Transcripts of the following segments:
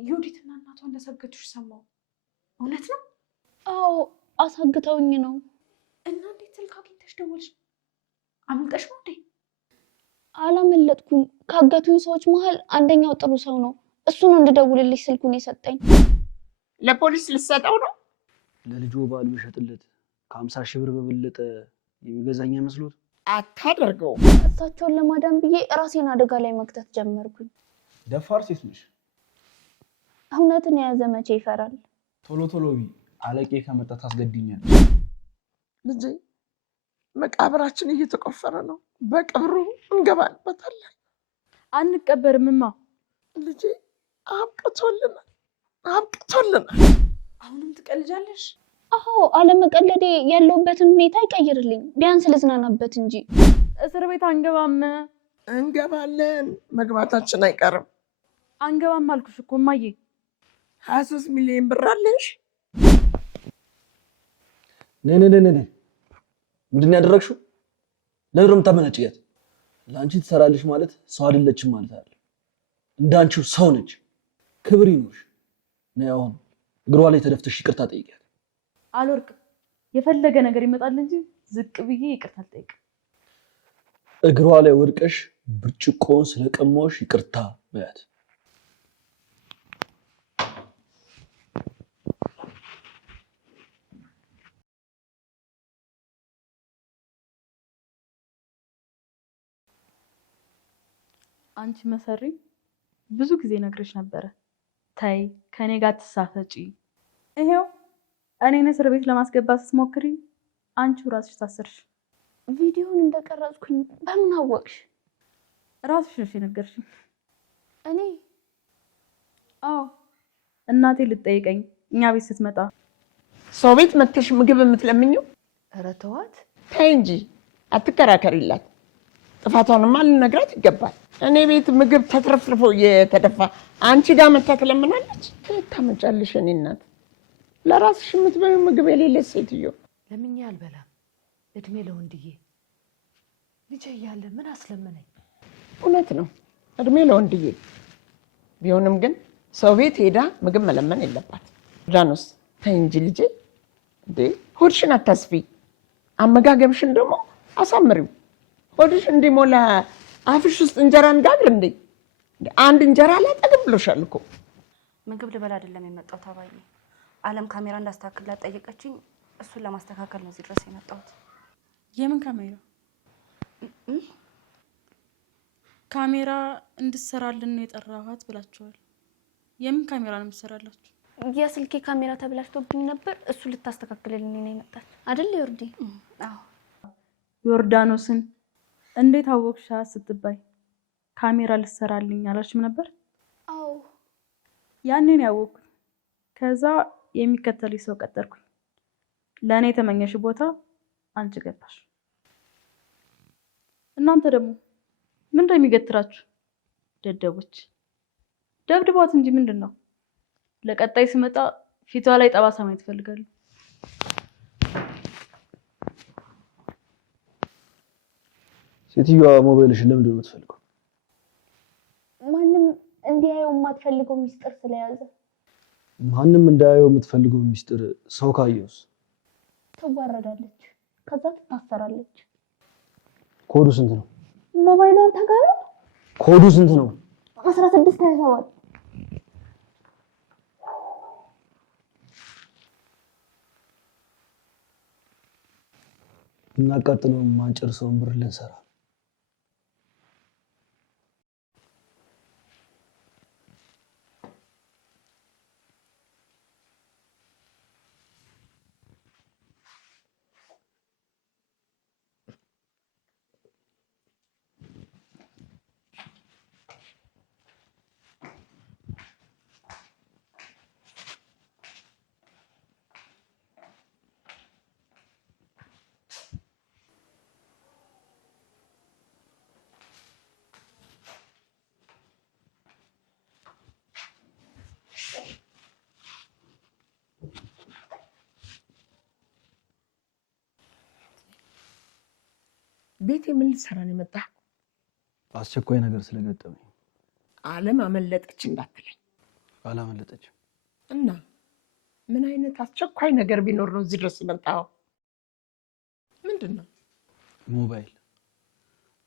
ዮዲትና እናቷ እንደሰገቱሽ ሰማው። እውነት ነው? አዎ አሳግተውኝ ነው። እና እንዴት ስልክ አግኝተሽ ደወልሽ? አምልጠሽ ነው እንዴ? አላመለጥኩም። ካገቱኝ ሰዎች መሃል አንደኛው ጥሩ ሰው ነው። እሱ ነው እንድደውልልሽ ስልኩን የሰጠኝ። ለፖሊስ ልትሰጠው ነው? ለልጆ ባል ብሸጥለት ከ50 ሺህ ብር በበለጠ የሚገዛኝ መስሎት? አታደርገው። እሳቸውን ለማዳን ብዬ ራሴን አደጋ ላይ መክተት ጀመርኩኝ። ደፋር ሴት ነሽ። እውነትን የያዘ መቼ ይፈራል? ቶሎ ቶሎ አለቄ ከመጣ ታስገድኛል። ልጄ መቃብራችን እየተቆፈረ ነው። በቅብሩ እንገባበታለን። አንቀበርምማ። ልጄ አብቅቶልናል። አሁንም ትቀልጃለሽ? አዎ አለመቀለዴ ያለውበትን ሁኔታ ይቀይርልኝ። ቢያንስ ልዝናናበት እንጂ። እስር ቤት አንገባም። እንገባለን። መግባታችን አይቀርም። አንገባም አልኩሽ እኮ እማዬ። 23 ሚሊዮን ብር አለሽ? ነይ ምንድን ያደረግሽው? ለምን የምታመነጭያት? ለአንቺ ትሰራለሽ ማለት ሰው አይደለችም ማለት አይደል? እንዳንቺው ሰው ነች። ክብር ይኖርሽ። ነይ አሁን እግሯ ላይ ተደፍተሽ ይቅርታ ጠይቂያት። አልወርቅም። የፈለገ ነገር ይመጣል እንጂ ዝቅ ብዬ ይቅርታ አልጠይቅም። እግሯ ላይ ወድቀሽ ብርጭቆውን ስለቀማሽ ይቅርታ በያት። አንቺ መሰሪ ብዙ ጊዜ ነግሬሽ ነበረ። ታይ ከኔ ጋር ተሳፈጪ። ይሄው እኔን እስር ቤት ለማስገባት ስትሞክሪ አንቺው ራስሽ ታሰርሽ። ቪዲዮውን እንደቀረጽኩኝ በምን አወቅሽ? ራስሽ ነሽ የነገርሽኝ። እኔ? አዎ እናቴ ልትጠይቀኝ እኛ ቤት ስትመጣ። ሰው ቤት መተሽ ምግብ የምትለምኚው? ኧረ ተዋት። ተይ እንጂ አትከራከሪላት። ጥፋቷንማ ልነግራት ይገባል። እኔ ቤት ምግብ ተትረፍርፎ እየተደፋ አንቺ ጋር መታ ትለምናለች። ከየት ታመጫለሽ? እኔ እናት ለራስሽ የምትበይው ምግብ የሌለች ሴትዮ። ለምኜ አልበላም። እድሜ ለወንድዬ። ልጄ እያለ ምን አስለመነኝ? እውነት ነው እድሜ ለወንድዬ። ቢሆንም ግን ሰው ቤት ሄዳ ምግብ መለመን የለባት። ጃኖስ ተይ እንጂ ልጄ። እንዴ ሆድሽን አታስፊ። አመጋገብሽን ደግሞ አሳምሪው። ሆድሽ እንዲሞላ አፍሽ ውስጥ እንጀራ እንጋግር እንዴ? አንድ እንጀራ ላይ ጠግብ ብሎሻል እኮ። ምግብ ልበላ አይደለም የመጣሁት አባዬ። አለም ካሜራ እንዳስተካክልላት ጠየቀችኝ። እሱን ለማስተካከል ነው እዚህ ድረስ የመጣሁት። የምን ካሜራ? ካሜራ እንድትሰራልን ነው የጠራኋት ብላችኋል። የምን ካሜራ ነው የምትሰራላችሁ? የስልኬ ካሜራ ተብላሽቶብኝ ነበር። እሱ ልታስተካክልልኝ ነው የመጣች አይደል ዮርዲ? አዎ። ዮርዳኖስን እንዴት አወቅሻት ስትባይ ካሜራ ልትሰራልኝ አላችሁም ነበር? አዎ ያንን ያወቅኩኝ። ከዛ የሚከተልሽ ሰው ቀጠርኩኝ። ለእኔ የተመኘሽ ቦታ አንቺ ገባሽ። እናንተ ደግሞ ምን እንደሚገትራችሁ ደደቦች። ደብድቧት እንጂ ምንድነው? ለቀጣይ ስመጣ ፊቷ ላይ ጠባሳ ማየት እፈልጋለሁ። ሴትዮዋ ሞባይልሽን ለምንድን ነው የምትፈልገው? ማንም እንዲያየው የማትፈልገው ሚስጥር ስለያዘ። ማንም እንዳያየው የምትፈልገው ሚስጥር ሰው ካየውስ? ትዋረዳለች፣ ከዛ ትታሰራለች። ኮዱ ስንት ነው? ሞባይሉ አንተ ጋር ነው? ኮዱ ስንት ነው? 1627። እናቃጥለው ማንጨርሰውን ብር ልንሰራ። ቤት ምን ልትሰራ ነው የመጣህ? አስቸኳይ ነገር ስለገጠመኝ። አለም አመለጠች እንዳትለኝ። አላመለጠችም። እና ምን አይነት አስቸኳይ ነገር ቢኖር ነው እዚህ ድረስ የመጣው? ምንድን ነው? ሞባይል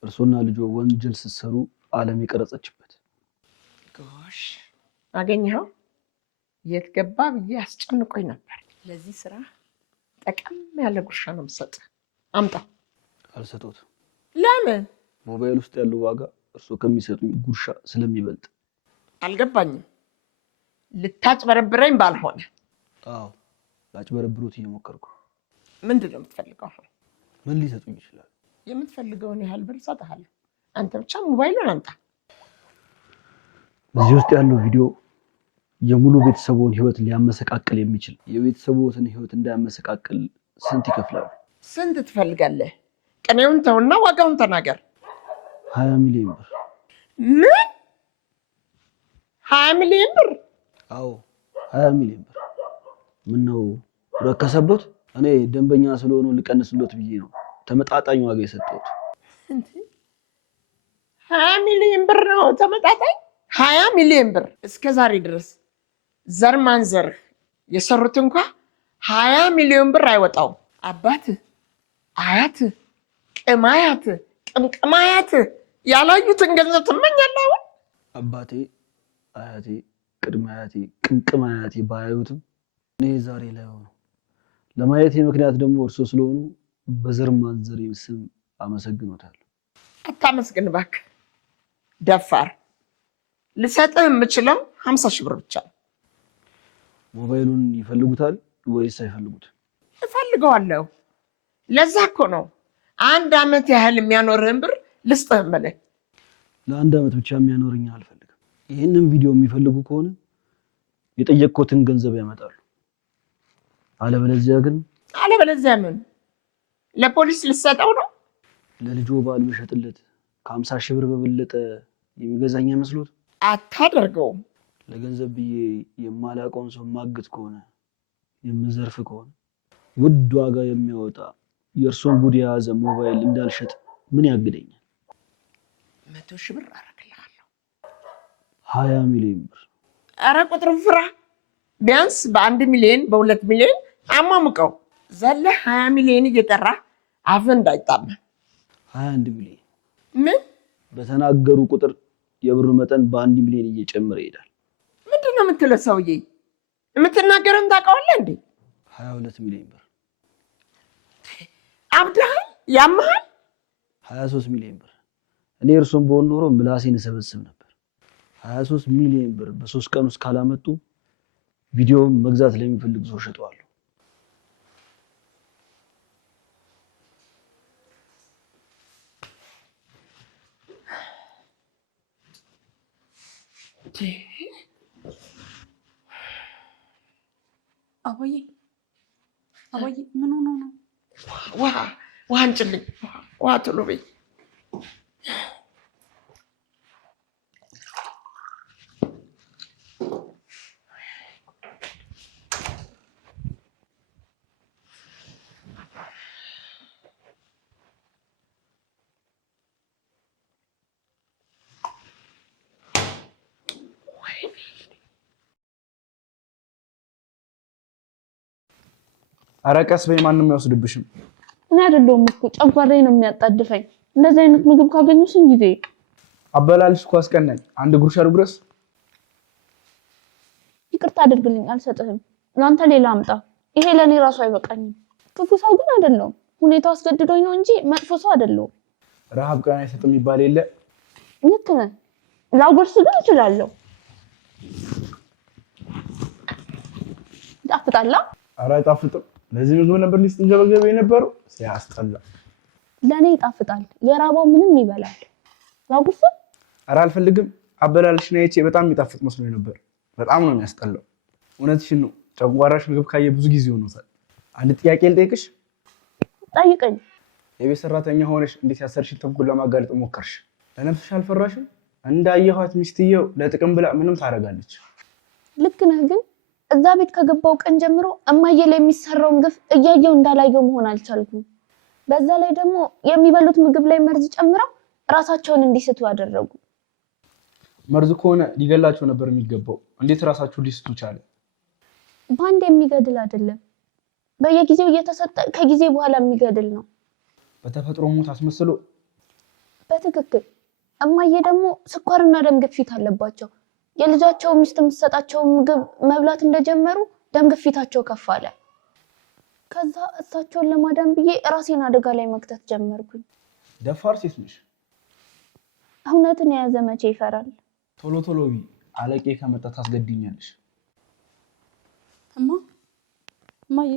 እርሶና ልጆ ወንጀል ስትሰሩ አለም የቀረጸችበት። ጎሽ አገኘኸው? የት ገባ ብዬ አስጨንቆኝ ነበር። ለዚህ ስራ ጠቀም ያለ ጉርሻ ነው የምሰጥህ። አምጣ። አልሰጠሁትም። ለምን? ሞባይል ውስጥ ያለው ዋጋ እርሶ ከሚሰጡኝ ጉርሻ ስለሚበልጥ። አልገባኝም። ልታጭበረብረኝ ባልሆነ። አዎ ላጭበረብሮት እየሞከርኩ። ምንድን ነው የምትፈልገው? ምን ሊሰጡኝ ይችላል? የምትፈልገውን ያህል ብር እሰጥሃለሁ። አንተ ብቻ ሞባይሉን አምጣ። እዚህ ውስጥ ያለው ቪዲዮ የሙሉ ቤተሰቦን ህይወት ሊያመሰቃቅል የሚችል። የቤተሰቦትን ህይወት እንዳያመሰቃቅል ስንት ይከፍላሉ? ስንት ትፈልጋለህ? ቅኔውን ተውና ዋጋውን ተናገር። 20 ሚሊዮን ብር። ምን? 20 ሚሊዮን ብር? አዎ 20 ሚሊዮን ብር። ምነው ረከሰቦት? እኔ ደንበኛ ስለሆነ ልቀንስሎት ብዬ ነው ተመጣጣኝ ዋጋ የሰጠሁት። 20 ሚሊዮን ብር ነው ተመጣጣኝ? 20 ሚሊዮን ብር እስከ ዛሬ ድረስ ዘር ማንዘርህ የሰሩት እንኳ 20 ሚሊዮን ብር አይወጣውም። አባትህ፣ አያትህ፣ ቅማያትህ፣ ቅምቅማያትህ ያላዩትን ገንዘብ ትመኛለህ አሁን? አባቴ፣ አያቴ፣ ቅድመ አያቴ፣ ቅምቅም አያቴ ባያዩትም እኔ ዛሬ ላይ ሆኖ ለማየቴ ምክንያት ደግሞ እርሶ ስለሆኑ በዘር ማንዘሬ ስም አመሰግኖታለሁ። አታመስግን እባክህ ደፋር። ልሰጥህ የምችለው 50 ሺህ ብር ብቻ ነው። ሞባይሉን ይፈልጉታል ወይስ አይፈልጉት? እፈልገዋለሁ። ለዛ እኮ ነው 1 ዓመት ያህል የሚያኖርህን ብር ልስጥህ እምልህ። ለ1 ዓመት ብቻ የሚያኖርኝ አልፈልግም። ይህንን ቪዲዮ የሚፈልጉ ከሆነ የጠየቅኩትን ገንዘብ ያመጣሉ። አለበለዚያ ምን? ለፖሊስ ልሰጠው ነው? ለልጆ ባል ብሸጥለት ከ50 ሺህ ብር በበለጠ የሚገዛኝ መስሎት? አታደርገውም። ለገንዘብ ብዬ የማላውቀውን ሰው ማግት ከሆነ የምዘርፍ ከሆነ ውድ ዋጋ የሚያወጣ የእርሶን ጉድ የያዘ ሞባይል እንዳልሸጥ ምን ያግደኛል? 100 ሺህ ብር አደርግልሃለሁ። 20 ሚሊዮን ብር። ኧረ ቁጥሩን ፍራ። ቢያንስ በ1 ሚሊዮን በ2 ሚሊዮን አሟሙቀው። ዘለህ 20 ሚሊዮን እየጠራ አፍህ እንዳይጣመም። 21 ሚሊዮን። ምን? በተናገሩ ቁጥር የብሩ መጠን በ1 ሚሊዮን እየጨመረ ይሄዳል። ምንድን ነው የምትለው ሰውዬ? የምትናገረውን ታውቀዋለህ እንዴ? 22 ሚሊዮን ብር። አብደሃል? ያመሃል? 23 ሚሊዮን ብር። እኔ እርሶን በሆን ኖሮ ምላሴን እሰበስብ ነበር። 23 ሚሊዮን ብር በ3 ቀን ውስጥ ካላመጡ ቪዲዮውን መግዛት ለሚፈልግ ሰው ሸጠዋለሁ። አባዬ ምን ሆኖ ነው? ውሃ አንጭልኝ። ውሃ ቶሎ በይ። ኧረ ቀስ በይ፣ ማንም አይወስድብሽም። እኔ አይደለሁም እኮ ጨጓራዬ ነው የሚያጣድፈኝ። እንደዚህ አይነት ምግብ ካገኘሁ ስንት ጊዜ አበላልሽ እኮ አስቀናኝ። አንድ ጉርሻ ልጉረስ? ይቅርታ አድርግልኝ፣ አልሰጥህም። ለአንተ ሌላ አምጣ። ይሄ ለእኔ ራሱ አይበቃኝም። ክፉ ሰው ግን አይደለሁም። ሁኔታው አስገድዶኝ ነው እንጂ መጥፎ ሰው አይደለሁም። ረሃብ ቀን አይሰጥም የሚባል የለ። ልክ ነህ። ላጎርስ ግን እችላለሁ። ይጣፍጣል? ኧረ አይጣፍጥም። ለዚህ ምግብ ነበር ስትንገበገበ የነበረው። ሲያስጠላ። ለእኔ ይጣፍጣል። የራበው ምንም ይበላል። ላጎርስ? ኧረ አልፈልግም። አበላልሽን አይቼ በጣም የሚጣፍጥ መስሎኝ ነበር። በጣም ነው የሚያስጠላው። እውነትሽን ነው። ጨጓራሽ ምግብ ካየ ብዙ ጊዜ ሆኖታል። አንድ ጥያቄ ልጠይቅሽ? ጠይቀኝ። የቤት ሰራተኛ ሆነሽ እንዴት ያሰርሽን ተንኮል ለማጋለጥ ሞከርሽ? ለነፍስሽ አልፈራሽም? እንዳየኋት ሚስትየው ለጥቅም ብላ ምንም ታደርጋለች። ልክ ነህ። ግን እዛ ቤት ከገባው ቀን ጀምሮ እማዬ ላይ የሚሰራውን ግፍ እያየው እንዳላየው መሆን አልቻልኩም። በዛ ላይ ደግሞ የሚበሉት ምግብ ላይ መርዝ ጨምረው ራሳቸውን እንዲስቱ ያደረጉ። መርዝ ከሆነ ሊገላቸው ነበር የሚገባው። እንዴት ራሳችሁ ሊስቱ ቻለ? በአንድ የሚገድል አይደለም፣ በየጊዜው እየተሰጠ ከጊዜ በኋላ የሚገድል ነው። በተፈጥሮ ሞት አስመስሎ። በትክክል። እማዬ ደግሞ ስኳርና ደም ግፊት አለባቸው። የልጃቸው ሚስት የምትሰጣቸው ምግብ መብላት እንደጀመሩ ደም ግፊታቸው ከፍ አለ። ከዛ እሳቸውን ለማዳን ብዬ ራሴን አደጋ ላይ መክተት ጀመርኩኝ። ደፋር ሴት ነሽ። እውነትን የያዘ መቼ ይፈራል? ቶሎ ቶሎ ቢ አለቄ ከመጣ ታስገድኛለሽ። እማዬ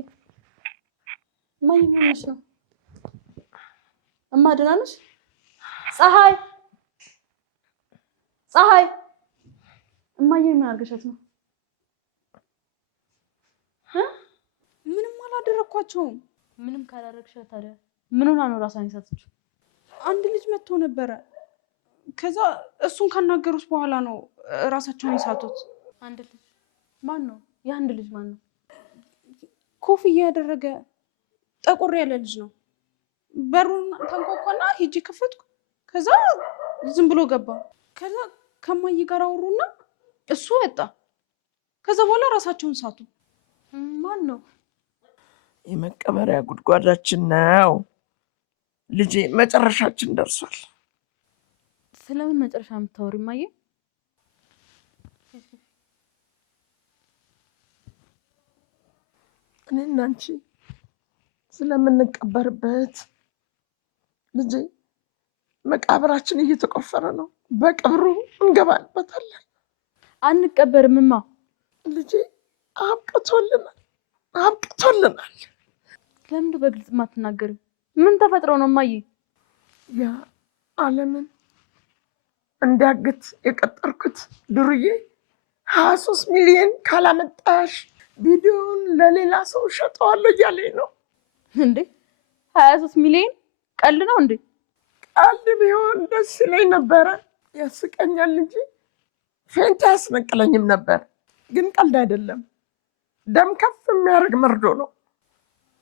ምን ሆነሽ ነው? እማ ደህና ነሽ? ፀሐይ እማዬ ምን አድርገሻት ነው? ምንም አላደረኳቸውም። ምንም ካላደረግሻት ታዲያ ምን ሆና ነው ራሷን የሳተችው? አንድ ልጅ መጥቶ ነበረ። ከዛ እሱን ካናገሩት በኋላ ነው ራሳቸውን የሳቱት። አንድ ልጅ ማን ነው? የአንድ ልጅ ማን ነው? ኮፍያ ያደረገ ጠቆር ያለ ልጅ ነው። በሩን ተንኳኳና ሄጄ ከፈትኩ። ከዛ ዝም ብሎ ገባ። ከዛ ከማዬ ጋር አወሩና እሱ ወጣ። ከዛ በኋላ ራሳቸውን ሳቱ። ማን ነው? የመቀበሪያ ጉድጓዳችን ነው ልጄ። መጨረሻችን ደርሷል። ስለምን መጨረሻ የምታወሪ እማዬ? እኔና አንቺ ስለምንቀበርበት ልጄ። መቃብራችን እየተቆፈረ ነው። በቅብሩ እንገባንበታለን። አንቀበርምማ ልጄ። አብቅቶልናል። ለምንድን በግልጽ የማትናገሪው? ምን ተፈጥሮ ነው እማዬ? ያ ዓለምን እንዲያግት የቀጠርኩት ዱርዬ 23 ሚሊዮን ካላመጣሽ ቪዲዮውን ለሌላ ሰው ሸጠዋለሁ እያለኝ ነው። እንዴ 23 ሚሊዮን ቀልድ ነው እንዴ? ቀልድ ቢሆን ደስ ይለኝ ነበረ፣ ያስቀኛል እንጂ ፌንት አያስነቅለኝም ነበር። ግን ቀልድ አይደለም፣ ደም ከፍ የሚያደርግ መርዶ ነው።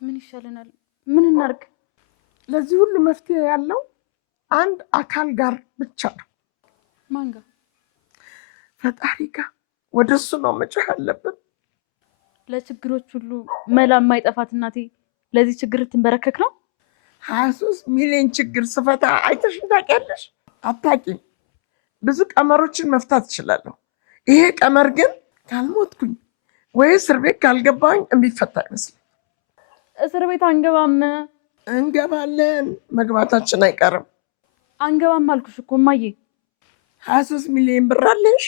ምን ይሻለናል? ምን እናድርግ? ለዚህ ሁሉ መፍትሄ ያለው አንድ አካል ጋር ብቻ ነው። ማን ጋር? ፈጣሪ ጋር። ወደ እሱ ነው መጮህ ያለብን። ለችግሮች ሁሉ መላ የማይጠፋት እናቴ ለዚህ ችግር ትንበረከክ ነው? 23 ሚሊዮን ችግር ስፈታ አይተሽን ታውቂያለሽ? አታውቂም። ብዙ ቀመሮችን መፍታት እችላለሁ። ይሄ ቀመር ግን ካልሞትኩኝ ወይ እስር ቤት ካልገባኝ የሚፈታ አይመስልም። እስር ቤት አንገባም። እንገባለን፣ መግባታችን አይቀርም። አንገባም አልኩሽ እኮ እማዬ። 23 ሚሊዮን ብር አለሽ።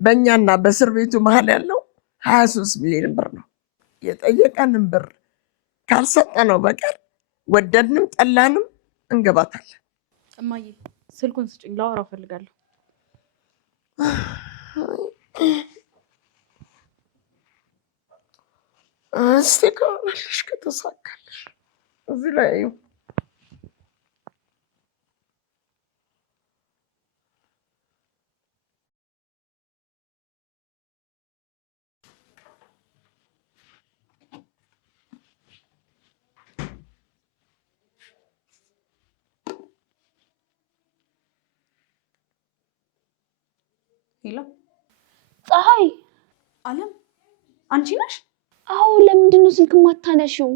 በእኛና በእስር ቤቱ መሀል ያለው 23 ሚሊዮን ብር ነው። የጠየቀንን ብር ካልሰጠነው በቀር ወደድንም ጠላንም እንገባታለን። እማዬ ስልኩን ስጭኝ፣ ላወራው እፈልጋለሁ። እስቲ ከሆነልሽ ከተሳካልሽ እዚህ ላይ ሄሎ ፀሐይ። አለም፣ አንቺ ነሽ? አዎ። ለምንድን ነው ስልክ ማታነሺው?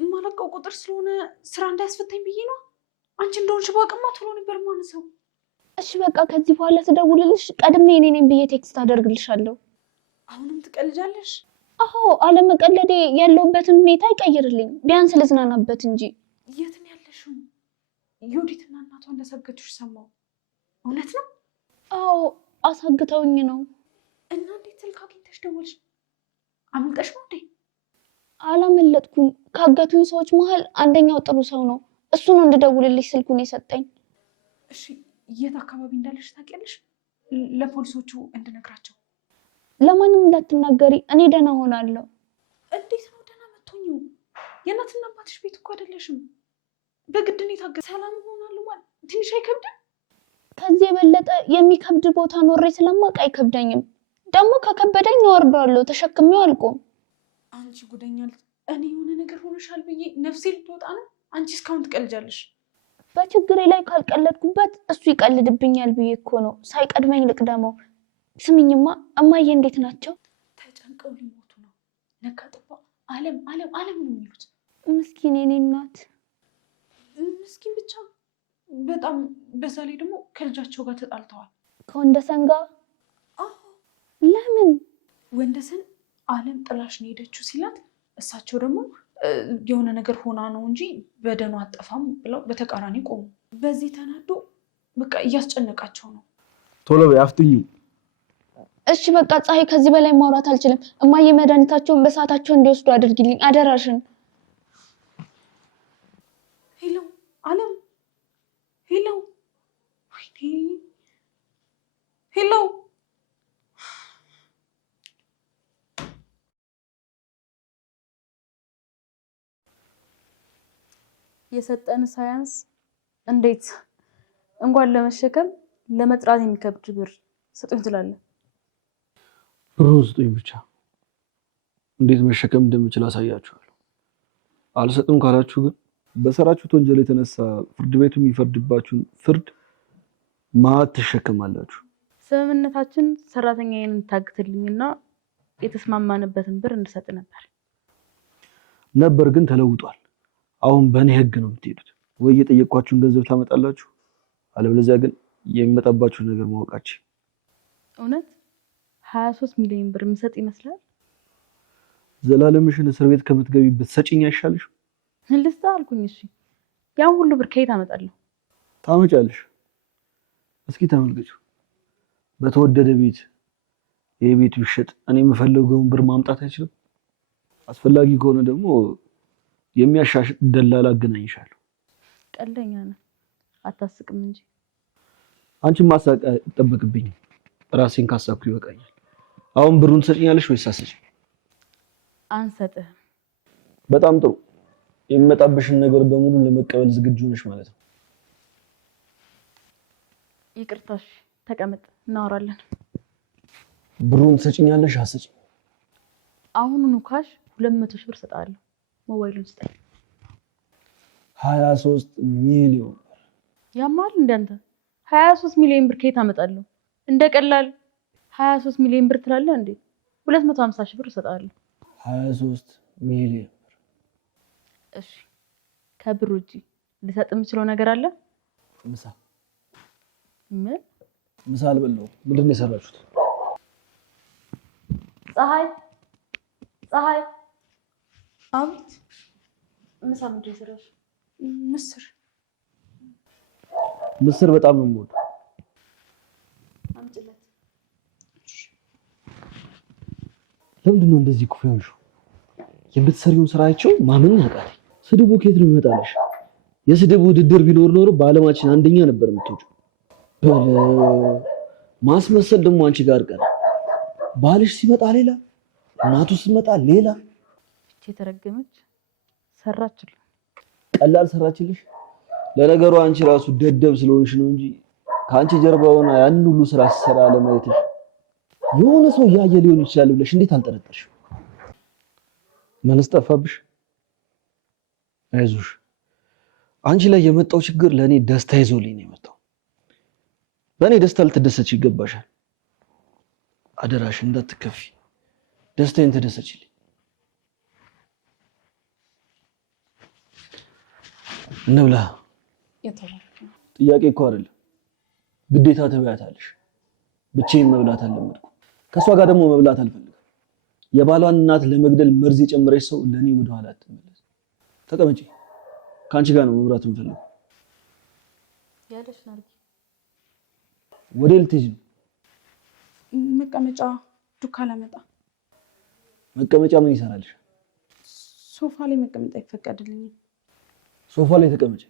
የማላውቀው ቁጥር ስለሆነ ስራ እንዳያስፈታኝ ብዬ ነው። አንቺ እንደሆንሽ ባቅማ ቶሎ ነበር ማነሳው። እሺ በቃ ከዚህ በኋላ ስደውልልሽ ቀድሜ እኔ ነኝ ብዬ ቴክስት አደርግልሻለሁ። አሁንም ትቀልጃለሽ? አዎ። አለመቀለዴ ያለሁበትን ሁኔታ አይቀይርልኝ፣ ቢያንስ ልዝናናበት እንጂ። የት ነው ያለሽው? የወዲትና እናቷ እንዳሳገቱሽ ሰማሁ። እውነት ነው? አዎ አሳግተውኝ ነው። እና እንዴት ስልክ አግኝተሽ ደወልሽ? አምልጠሽ ነው እንዴ? አላመለጥኩም። ካገቱኝ ሰዎች መሀል አንደኛው ጥሩ ሰው ነው። እሱ ነው እንድደውልልሽ ስልኩን የሰጠኝ። እሺ የት አካባቢ እንዳለሽ ታውቂያለሽ? ለፖሊሶቹ እንድነግራቸው። ለማንም እንዳትናገሪ፣ እኔ ደህና ሆናለሁ። እንዴት ነው ደህና መቶኙ? የእናትና አባትሽ ቤት እኮ አይደለሽም። በግድ ነው የታገ ሰላም ሆናለሁ ማለት ትንሽ አይከብድም? ከዚህ የበለጠ የሚከብድ ቦታ ኖሬ ስለማውቅ አይከብደኝም። ደግሞ ከከበደኝ እወርደዋለሁ፣ ተሸክሜው አልቆም። አንቺ ጉደኛ ልጅ፣ እኔ የሆነ ነገር ሆነሻል ብዬ ነፍሴ ልትወጣ ነው። አንቺ እስካሁን ትቀልጃለሽ። በችግሬ ላይ ካልቀለድኩበት እሱ ይቀልድብኛል ብዬ እኮ ነው። ሳይቀድመኝ ልቅደመው። ስሚኝማ እማዬ እንዴት ናቸው? ተጨንቀው ሊሞቱ ነው። ነጋ ጠባ አለም አለም አለም ነው የሚሉት። ምስኪን የኔ እናት። ምስኪን ብቻ በጣም በዛ ላይ ደግሞ ከልጃቸው ጋር ተጣልተዋል። ከወንደሰን ጋር? ለምን? ወንደሰን አለም ጥላሽ ነው ሄደችው ሲላት፣ እሳቸው ደግሞ የሆነ ነገር ሆና ነው እንጂ በደኗ አጠፋም ብለው በተቃራኒ ቆሙ። በዚህ ተናዶ በቃ እያስጨነቃቸው ነው። ቶሎ በይ አፍጥኙ። እሺ በቃ ፀሐይ፣ ከዚህ በላይ ማውራት አልችልም። እማዬ መድኃኒታቸውን በሰዓታቸው እንዲወስዱ አድርጊልኝ አደራሽን። ሄሎ አለም፣ ሄሎ ሄሎ። የሰጠን ሳያንስ እንዴት እንኳን ለመሸከም ለመጥራት የሚከብድ ብር ስጡኝ ትላለህ? ብሩን ስጡኝ ብቻ፣ እንዴት መሸከም እንደምችል አሳያችኋለሁ። አልሰጥም ካላችሁ ግን በሰራችሁት ወንጀል የተነሳ ፍርድ ቤቱ የሚፈርድባችሁን ፍርድ ማት ትሸከማላችሁ። ስምምነታችን ሰራተኛዬን ታግትልኝና የተስማማንበትን ብር እንድሰጥ ነበር ግን ተለውጧል። አሁን በእኔ ህግ ነው የምትሄዱት። ወይ የጠየኳችሁን ገንዘብ ታመጣላችሁ፣ አለበለዚያ ግን የሚመጣባችሁ ነገር ማወቃችሁ። እውነት 23 ሚሊዮን ብር የምሰጥ ይመስላል? ዘላለምሽን እስር ቤት ከምትገቢበት ሰጪኝ አይሻልሽ? ልስጣ አልኩኝ። እሺ ያን ሁሉ ብር ከየት አመጣለሁ? ታመጫለሽ። እስኪ ተመልከቹ። በተወደደ ቤት ይሄ ቤት ቢሸጥ እኔ የምፈልገውን ብር ማምጣት አይችልም? አስፈላጊ ከሆነ ደግሞ የሚያሻሽ ደላላ አገናኝሻለሁ። ቀልደኛ ነህ፣ አታስቅም እንጂ። አንቺን ማሳቅ አይጠበቅብኝም። ራሴን ካሳኩ ይበቃኛል። አሁን ብሩን ትሰጪኛለሽ ወይስ አትሰጪኝ? አንሰጥህም። በጣም ጥሩ። የሚመጣብሽን ነገር በሙሉ ለመቀበል ዝግጁ ነሽ ማለት ነው። ይቅርታሽ፣ ተቀመጥ፣ እናወራለን። ብሩን ትሰጪኛለሽ አትሰጪኝ? አሁኑኑ ካሽ 200 ሺህ ብር እሰጥሃለሁ። ሞባይሉን ስጠኝ። 23 ሚሊዮን ያማል እንደ አንተ 23 ሚሊዮን ብር ከየት አመጣለሁ? እንደ ቀላል 23 ሚሊዮን ብር ትላለህ እንዴ? 250 ሺህ ብር እሰጥሃለሁ። 23 ሚሊዮን ብር። እሺ፣ ከብር ውጪ ልሰጥ የምችለው ነገር አለ? ምሳ። ምን? ምሳ አልበላሁም። ምንድን ነው የሰራችሁት? ፀሐይ፣ ፀሐይ። አቤት። ምሳ ምንድን ነው የሰራሽው? ምስር። ምስር በጣም ነው የምወደው። አምጪለት። ለምንድን ነው እንደዚህ ክፉ የሆንሽው? የምትሰሪውን ስራ አይቼው ማመን ያቃተኝ። ስድቡ ከየት ነው የሚመጣልሽ? የስድብ ውድድር ቢኖር ኖሮ በዓለማችን አንደኛ ነበር የምትወጪው። ማስመሰል ደግሞ አንቺ ጋር ቀረ። ባልሽ ሲመጣ ሌላ፣ እናቱ ሲመጣ ሌላ። እቺ የተረገመች ሰራችልኝ። ቀላል ሰራችልሽ? ለነገሩ አንቺ ራሱ ደደብ ስለሆንሽ ነው እንጂ ከአንቺ ጀርባ ሆና ያን ሁሉ ስራ ሲሰራ ለማየትሽ የሆነ ሰው ያየ ሊሆን ይችላል ብለሽ እንዴት አልጠረጠርሽ? መልስ ጠፋብሽ? አይዞሽ፣ አንቺ ላይ የመጣው ችግር ለኔ ደስታ ይዞልኝ ነው የመጣው። በእኔ ደስታ ልትደሰች ይገባሻል። አደራሽ እንዳትከፊ፣ ደስታዬን ተደሰችልኝ። እንብላ። ጥያቄ እኮ አይደለም፣ ግዴታ ትበያታለሽ። ብቻዬን መብላት አልለመድኩም። ከእሷ ጋር ደግሞ መብላት አልፈልግም። የባሏን እናት ለመግደል መርዝ የጨመረች ሰው ለእኔ ወደኋላ አትመለስ። ተቀመጪ። ከአንቺ ጋር ነው መብላት የምፈልገው። ያለሽ ናርጊ። ወደ ልትሄጂ ነው? መቀመጫ ዱካ ላመጣ። መቀመጫ ምን ይሰራልሽ? ሶፋ ላይ መቀመጥ አይፈቀድልኝም። ሶፋ ላይ ተቀመጪ።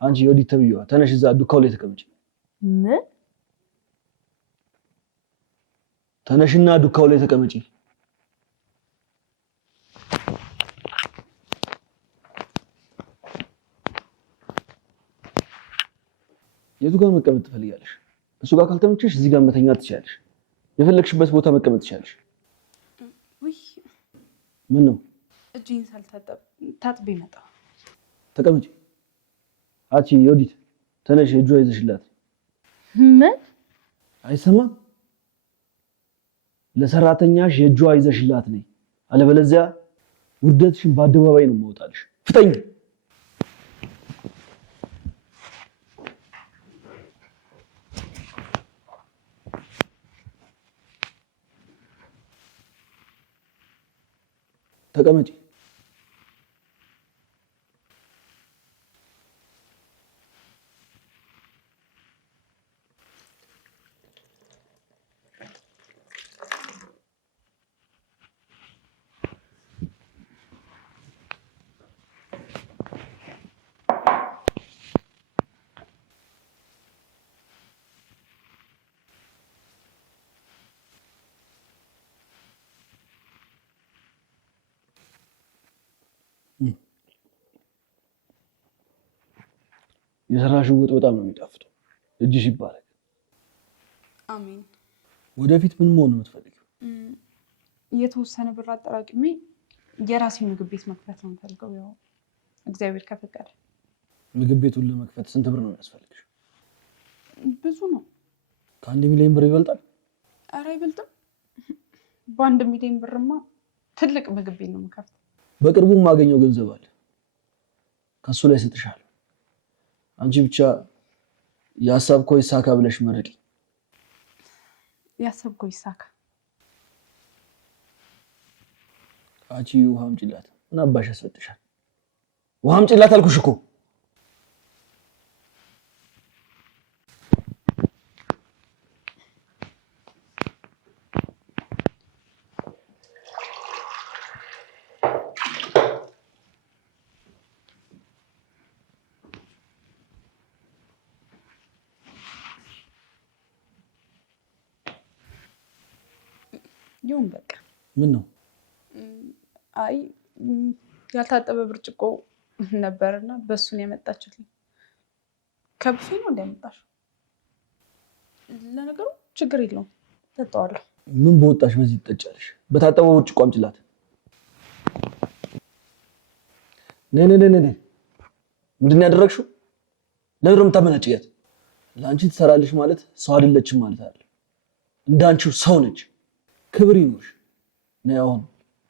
አንቺ የወዲት ተብዬዋ ተነሽ፣ እዛ ዱካው ላይ ተቀመጪ። ምን? ተነሽና ዱካው ላይ ተቀመጪ። የቱ ጋር መቀመጥ ትፈልጊያለሽ? እሱ ጋር ካልተመቸሽ እዚህ ጋር መተኛት ትችያለሽ። የፈለግሽበት ቦታ መቀመጥ ትችያለሽ። ውይ ምን ነው? እጄን ሳልታጠብ ታጥቤ መጣ። ተቀመጪ። አቺ የወዲት ተነሽ፣ እጇ ይዘሽላት። ምን? አይሰማም? ለሰራተኛሽ የእጇ ይዘሽላት ነይ፣ አለበለዚያ ውርደትሽን በአደባባይ ነው የማወጣልሽ። ፍጠኝ። ተቀመጪ። የሰራሽው ወጥ በጣም ነው የሚጣፍጠው። እጅሽ ይባረክ። አሜን። ወደፊት ምን መሆን ነው የምትፈልጊው? የተወሰነ ብር አጠራቅሜ የራሴ ምግብ ቤት መክፈት ነው የምፈልገው፣ ያው እግዚአብሔር ከፈቀደ። ምግብ ቤቱን ለመክፈት ስንት ብር ነው የሚያስፈልግሽ? ብዙ ነው። ከ1 ሚሊዮን ብር ይበልጣል? ኧረ አይበልጥም። በ1 ሚሊዮን ብርማ ትልቅ ምግብ ቤት ነው የምከፍተው። በቅርቡ የማገኘው ገንዘብ አለ፣ ከሱ ላይ እሰጥሻለሁ። አንቺ ብቻ ያሰብከው ይሳካ ብለሽ መርቂ። ያሰብከው ይሳካ። አንቺ ውሃ አምጪላት። ምን አባሽ ያስፈጥሻል? ውሃ አምጪላት አልኩሽ እኮ። ይሁን በቃ። ምን ነው? አይ ያልታጠበ ብርጭቆ ነበርና በሱን ያመጣችልኝ። ከብፌ ነው እንዲያመጣሽው። ለነገሩ ችግር የለውም ጠጣዋለሁ። ምን በወጣሽ በዚህ ትጠጫለሽ? በታጠበው ብርጭቆ አምጪላት። ነይ ነይ ነይ ነይ። ምንድን ነው ያደረግሽው? ለምን ነው የምታመነጭያት? ለአንቺ ትሰራልሽ ማለት ሰው አይደለችም ማለት አይደለም። እንዳንቺው ሰው ነች። ክብር ይኖርሽ። ነይ አሁን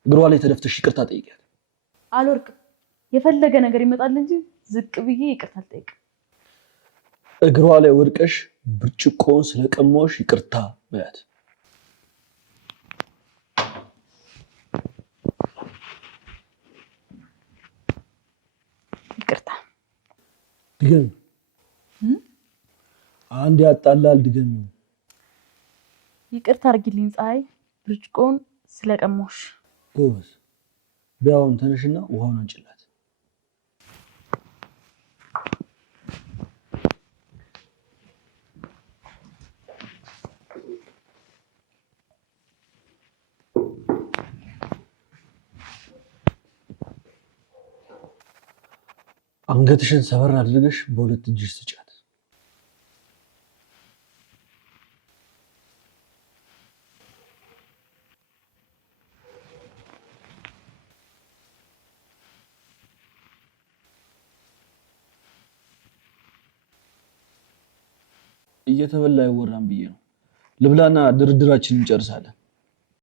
እግሯ ላይ ተደፍተሽ ይቅርታ ጠይቂያት። አልወርቅም። የፈለገ ነገር ይመጣል እንጂ ዝቅ ብዬ ይቅርታ አልጠይቅም። እግሯ ላይ ወድቀሽ ብርጭቆውን ስለቀማሽ ይቅርታ በያት። ይቅርታ። ድገሚ። አንድ ያጣላል። ድገሚ። ይቅርታ አድርጊልኝ ፀሐይ፣ ብርጭቆውን ስለቀማሽ። ጎበዝ። ቢያውን ተነሽና ውሃውን አንጭላት። አንገትሽን ሰበር አድርገሽ በሁለት እጅሽ ስጫት። እየተበላ አይወራም ብዬ ነው። ልብላና ድርድራችንን እንጨርሳለን።